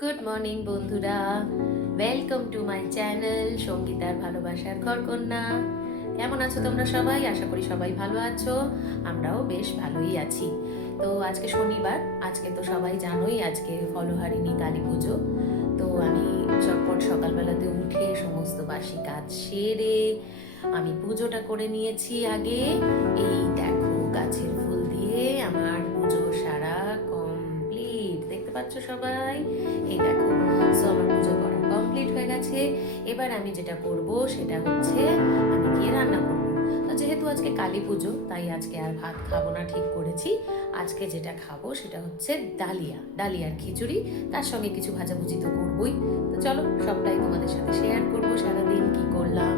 Good morning বন্ধুরা, welcome to my channel সঙ্গীতার ভালোবাসার ঘরকন্যা। কেমন আছো তোমরা সবাই? আশা করি সবাই ভালো আছো, আমরাও বেশ ভালোই আছি। তো আজকে শনিবার, আজকে তো সবাই জানোই আজকে ফলহারিণী কালী পুজো। তো আমি চটপট সকালবেলাতে উঠে সমস্ত বাসি কাজ সেরে আমি পুজোটা করে নিয়েছি আগে। এই দেখো গাছের ফুল দিয়ে আমার পুজো সারা কমপ্লিট, দেখতে পাচ্ছ সবাই? এই দেখো, সো আমার পুজো করা কমপ্লিট হয়ে গেছে। এবার আমি যেটা করব সেটা হচ্ছে আমি গিয়ে রান্না করব। তো যেহেতু আজকে কালী পুজো, তাই আজকে আর ভাত খাবো না ঠিক করেছি। আজকে যেটা খাবো সেটা হচ্ছে ডালিয়ার খিচুড়ি, তার সঙ্গে কিছু ভাজাভুজি তো করবই। তো চলো সবটাই তোমাদের সাথে শেয়ার করবো, সারাদিন কি করলাম।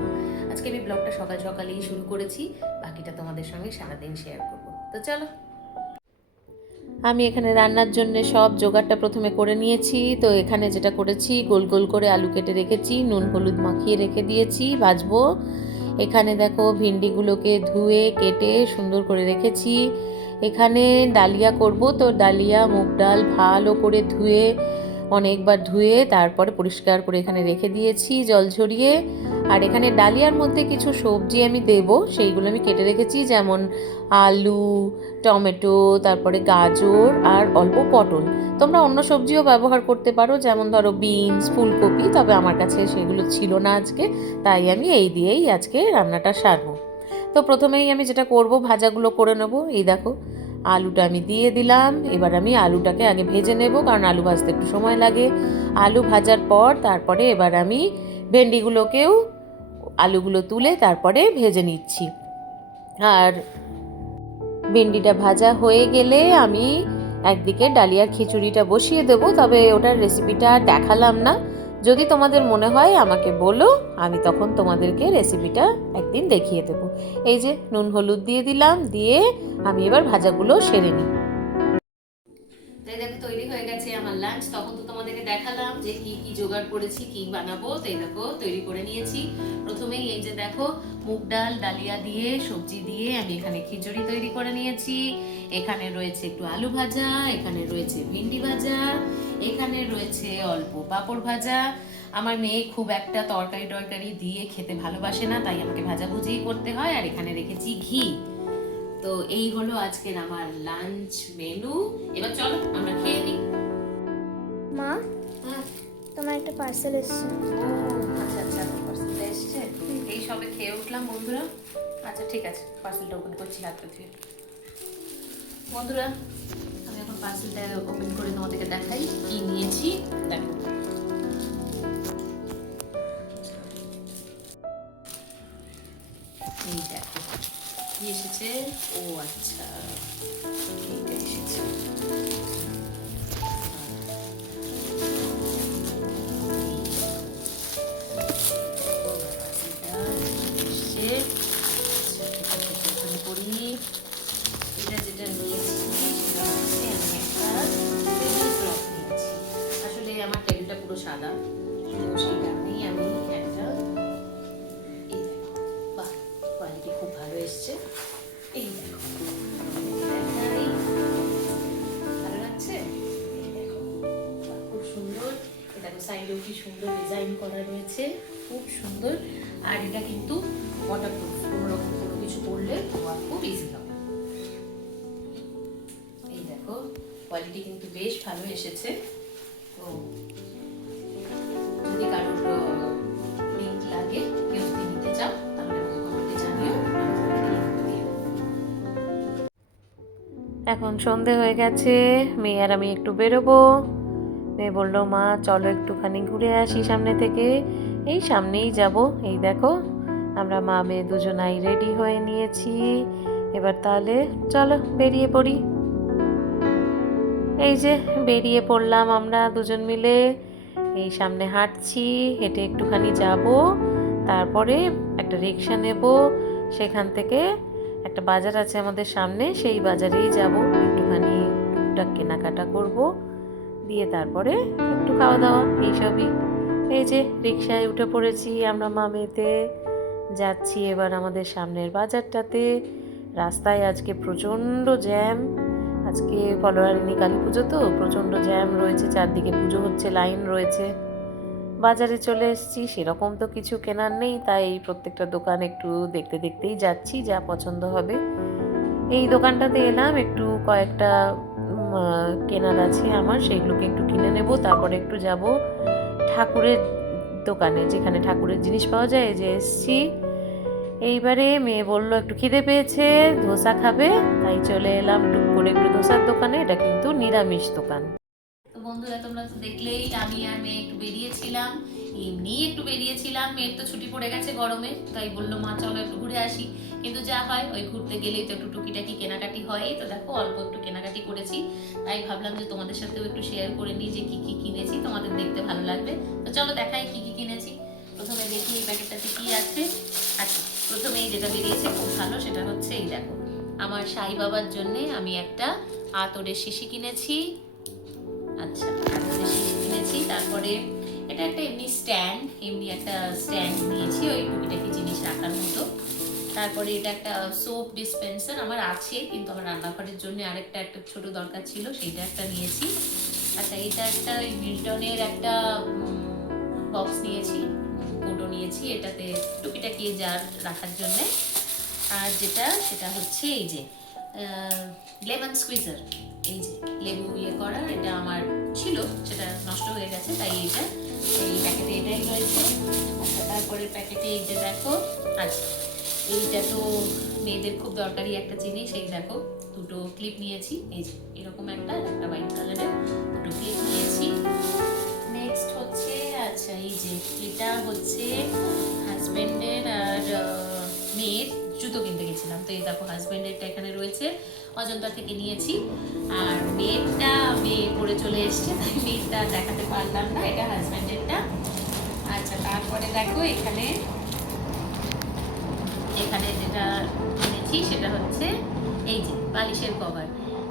আজকে আমি ব্লগটা সকাল সকালেই শুরু করেছি, বাকিটা তোমাদের সঙ্গে সারাদিন শেয়ার করবো। তো চলো। আমি এখানে রান্নার জন্য সব জোগাড়টা প্রথমে করে নিয়েছি। তো এখানে যেটা করেছি, গোল গোল করে আলু কেটে রেখেছি, নুন হলুদ মাখিয়ে রেখে দিয়েছি ভাজবো। এখানে দেখো ভিন্ডিগুলোকে ধুয়ে কেটে সুন্দর করে রেখেছি। এখানে ডালিয়া করব, তো ডালিয়া মুগ ডাল ভালো করে ধুয়ে, অনেকবার ধুয়ে তারপরে পরিষ্কার করে এখানে রেখে দিয়েছি জল ঝরিয়ে। আর এখানে ডালিয়ার মধ্যে কিছু সবজি আমি দেব, সেইগুলো আমি কেটে রেখেছি, যেমন আলু, টমেটো, তারপরে গাজর আর অল্প পটল। তোমরা অন্য সবজিও ব্যবহার করতে পারো, যেমন ধরো বিনস, ফুলকপি, তবে আমার কাছে সেগুলো ছিল না আজকে, তাই আমি এই দিয়েই আজকে রান্নাটা সারবো। তো প্রথমেই আমি যেটা করব, ভাজাগুলো করে নেব। এই দেখো আলুটা আমি দিয়ে দিলাম। এবার আমি আলুটাকে আগে ভেজে নেব, কারণ আলু ভাজতে একটু সময় লাগে। আলু ভাজার পর তারপরে এবার আমি ভেন্ডিগুলোকেও আলুগুলো তুলে তারপরে ভেজে নিচ্ছি। আর ভেন্ডিটা ভাজা হয়ে গেলে আমি একদিকে ডালিয়ার খিচুড়িটা বসিয়ে দেবো, তবে ওটার রেসিপিটা দেখালাম না। যদি তোমাদের মনে হয় আমাকে বলো, আমি তখন তোমাদেরকে রেসিপিটা একদিন দেখিয়ে দেবো। এই যে নুন হলুদ দিয়ে দিলাম, দিয়ে আমি এবার ভাজাগুলো সেরে নিই। তাই দেখো তৈরি হয়ে গেছে আমার লাঞ্চ। তখন তো তোমাদেরকে দেখালাম যে কি কি জোগাড় করেছি, কি বানাবো। তাই দেখো তৈরি করে নিয়েছি। প্রথমেই এই যে দেখো মুগ ডাল, ডালিয়া দিয়ে সবজি দিয়ে আমি এখানে খিচুড়ি তৈরি করে নিয়েছি। এখানে রয়েছে একটু আলু ভাজা, এখানে রয়েছে ভিন্ডি ভাজা, এখানে রয়েছে অল্প পাঁপড় ভাজা। আমার মেয়ে খুব একটা তরকারি টরকারি দিয়ে খেতে ভালোবাসে না, তাই আমাকে ভাজাভুজিই করতে হয়। আর এখানে রেখেছি ঘি। তো এই হলো আজকের আমার লাঞ্চ মেনু। এবার চলো আমরা খেয়ে নিই। মা, হ্যাঁ। তোমার একটা পার্সেল এসেছে। ও আচ্ছা আচ্ছা, পার্সেলটা এসছে। এই সবে খেয়ে উঠলাম বন্ধুরা। আচ্ছা ঠিক আছে, পার্সেলটা ওপেন করছি হাতটা ধুয়ে। বন্ধুরা, আমি এখন পার্সেলটা ওপেন করে তোমাদেরকে দেখাই কি নিয়েছি। দেখো, এই দেখো কি এসেছে। ও আচ্ছা, এইটা এসেছে। এটা যেটা নিয়েছি সেটা হচ্ছে আমি একটা টেবিল ক্লথ নিয়েছি। আসলে আমার টেবিলটা পুরো সাদা, তো সেই কারণেই আমি একটা, এই দেখো, বাহ কোয়ালিটি খুব ভালো এসছে। এই দেখো, দেখাই, ভালো লাগছে? এই দেখো, বাহ, খুব সুন্দর। এই দেখো সাইডেও কি সুন্দর ডিজাইন করা রয়েছে, খুব সুন্দর। আর এটা কিন্তু ওয়াটারপ্রুফ, কোনো রকম কোনো কিছু করলে ধোয়া খুব ইজি হবে। এই দেখো কোয়ালিটি কিন্তু বেশ ভালো এসেছে। তো যদি কারোর লিংক লাগে, কেউ যদি নিতে চাও, তাহলে আমাকে কমেন্টে জানিও। এখন সন্ধে হয়ে গেছে, মেয়ে আর আমি একটু বেরোবো। মেয়ে বললো, মা চলো একটুখানি ঘুরে আসি সামনে থেকে। এই সামনেই যাব। এই দেখো আমরা মা মেয়ে দুজনাই রেডি হয়ে নিয়েছি। এবার তাহলে চলো বেরিয়ে পড়ি। এই যে বেরিয়ে পড়লাম আমরা দুজন মিলে। এই সামনে হাঁটছি, হেঁটে একটুখানি যাব, তারপরে একটা রিক্সা নেব। সেখান থেকে একটা বাজার আছে আমাদের সামনে, সেই বাজারেই যাব, একটুখানি টুকটাক কেনাকাটা করব, দিয়ে তারপরে একটু খাওয়া দাওয়া এইসবই। এই যে রিক্সায় উঠে পড়েছি আমরা মা মেয়েতে, যাচ্ছি এবার আমাদের সামনের বাজারটাতে। রাস্তায় আজকে প্রচণ্ড জ্যাম, আজকে ফলোয়ারিনী কালী পুজো তো প্রচণ্ড জ্যাম রয়েছে, চারদিকে পুজো হচ্ছে, লাইন রয়েছে। বাজারে চলে এসেছি, সেরকম তো কিছু কেনার নেই, তাই প্রত্যেকটা দোকান একটু দেখতে দেখতেই যাচ্ছি, যা পছন্দ হবে। এই দোকানটাতে এলাম, একটু কয়েকটা কেনার আছে আমার, সেগুলোকে একটু কিনে নেব। তারপরে একটু যাব ঠাকুরের দোকানে, যেখানে ঠাকুরের জিনিস পাওয়া যায়। এই যে এসছি, এইবারে মেয়ে বলল একটু খিদে পেয়েছে, ধোসা খাবে, তাই চলে এলাম টুক করে একটু ধোসার দোকানে। এটা কিন্তু নিরামিষ দোকান। তো বন্ধুরা, তোমরা তো দেখলেই আমি আর মেয়ে একটু বেরিয়েছিলাম, এমনি একটু বেরিয়েছিলাম। মেয়ের তো ছুটি পড়ে গেছে গরমে, তাই বললো মা চলো একটু ঘুরে আসি। কিন্তু যা হয়, ওই ঘুরতে গেলেই তো একটু টুকিটাকি কেনাকাটি হয়। তো দেখো অল্প একটু কেনাকাটি করেছি, তাই ভাবলাম যে তোমাদের সাথেও একটু শেয়ার করে নিই যে কি কি কিনেছি, তোমাদের দেখতে ভালো লাগবে। তো চলো দেখাই কি কি কিনেছি। প্রথমে দেখি এই প্যাকেটটাতে কি আছে। আচ্ছা, প্রথমেই যেটা বেরিয়েছে খুব ভালো, সেটা হচ্ছে এই দেখো, আমার সাই বাবার জন্যে আমি একটা আতরের শিশি কিনেছি। আচ্ছা, আতরের শিশি কিনেছি। তারপরে এটা একটা এমনি একটা স্ট্যান্ড নিয়েছি, ওই টুকিটাকি জিনিস রাখার মতো। তারপরে এটা একটা সোপ ডিসপেন্সার আমার আছে, কিন্তু আমার রান্নাঘরের জন্য আরেকটা একটা ছোট দরকার ছিল, সেইটা একটা নিয়েছি। আচ্ছা, এটা একটা ওই মিল্টনের একটা বক্স নিয়েছি, কৌটো নিয়েছি, এটাতে টুকিটাকি জার রাখার জন্যে। আর সেটা হচ্ছে এই যে লেমন স্কুইজার, এই যে লেবু করার, এটা আমার ছিল, সেটা নষ্ট হয়ে গেছে, তাই এই প্যাকেটে এটাই রয়েছে। আচ্ছা, তারপরে প্যাকেটে এই যে দেখো, আচ্ছা এইটা তো মেয়েদের খুব দরকারি একটা জিনিস। এই দেখো দুটো ক্লিপ নিয়েছি, এই যে এরকম একটা হোয়াইট কালারের দুটো ক্লিপ নিয়েছি। নেক্সট হচ্ছে, আচ্ছা এই যে এটা হচ্ছে হাজবেন্ডের আর মেয়ের জুতো কিনতে গেছিলাম, তো এই দেখো হাজবেন্ডেরটা এখানে রয়েছে, অজন্তা থেকে নিয়েছি। আর মেয়ে পরে চলে এসছে, তাই মেয়েরটা দেখাতে পারলাম না, এটা হাজবেন্ডেরটা। আচ্ছা, তারপরে দেখো এখানে যেটা কিনেছি সেটা হচ্ছে এই যে বালিশের কভার।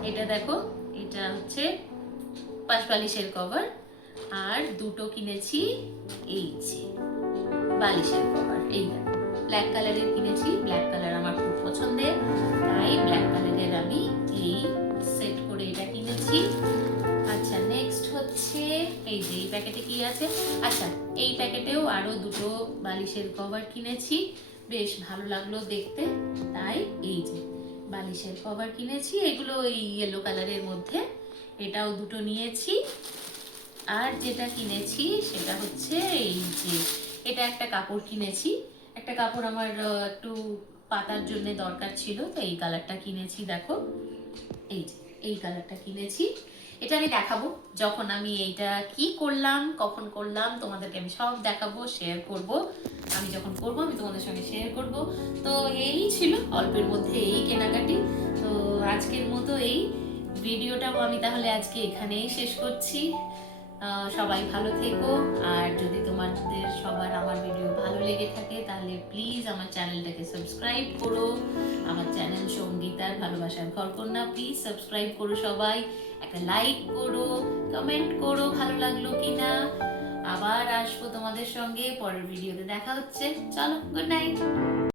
এটা দেখো, এটা হচ্ছে পাশ বালিশের কভার। আর দুটো কিনেছি এই যে বালিশের কভার, এই দেখো ব্ল্যাক কালারের কিনেছি, ব্ল্যাক কালার আমার খুব পছন্দের, তাই ব্ল্যাক কালারের আমি এই সেট করে এটা কিনেছি। আচ্ছা, নেক্সট হচ্ছে এই যে এই প্যাকেটে কি আছে। আচ্ছা, এই প্যাকেটেও আরো দুটো বালিশের কভার কিনেছি, বেশ ভালো লাগলো দেখতে, তাই এই যে বালিশের কভার কিনেছি, এগুলো এই ইয়েলো কালারের মধ্যে, এটাও দুটো নিয়েছি। আর যেটা কিনেছি সেটা হচ্ছে এই যে এটা একটা কাপড় কিনেছি, একটা কাপড় আমার একটু পাতার জন্য দরকার ছিল, তো এই কালারটা কিনেছি। দেখো এই যে এই কালারটা কিনেছি, এটা আমি দেখাবো যখন আমি এইটা কি করলাম, কখন করলাম, তোমাদেরকে আমি সব দেখাবো, শেয়ার করব। আমি যখন করবো আমি তোমাদের সঙ্গে শেয়ার করব। তো এই ছিল অল্পের মধ্যে এই কেনাকাটি। তো আজকের মতো এই ভিডিওটাও আমি তাহলে আজকে এখানেই শেষ করছি। সবাই ভালো থেকো, আর যদি তোমাদের সবার আমার ভিডিও ভালো লেগে থাকে তাহলে প্লিজ আমার চ্যানেলটাকে সাবস্ক্রাইব করো। আমার চ্যানেল সঙ্গীতার ভালোবাসার ঘরকন্যা, প্লিজ সাবস্ক্রাইব করো সবাই, একটা লাইক করো, কমেন্ট করো ভালো লাগলো কিনা। আবার আসবো তোমাদের সঙ্গে পরের ভিডিওতে, দেখা হচ্ছে, চলো গুড নাইট।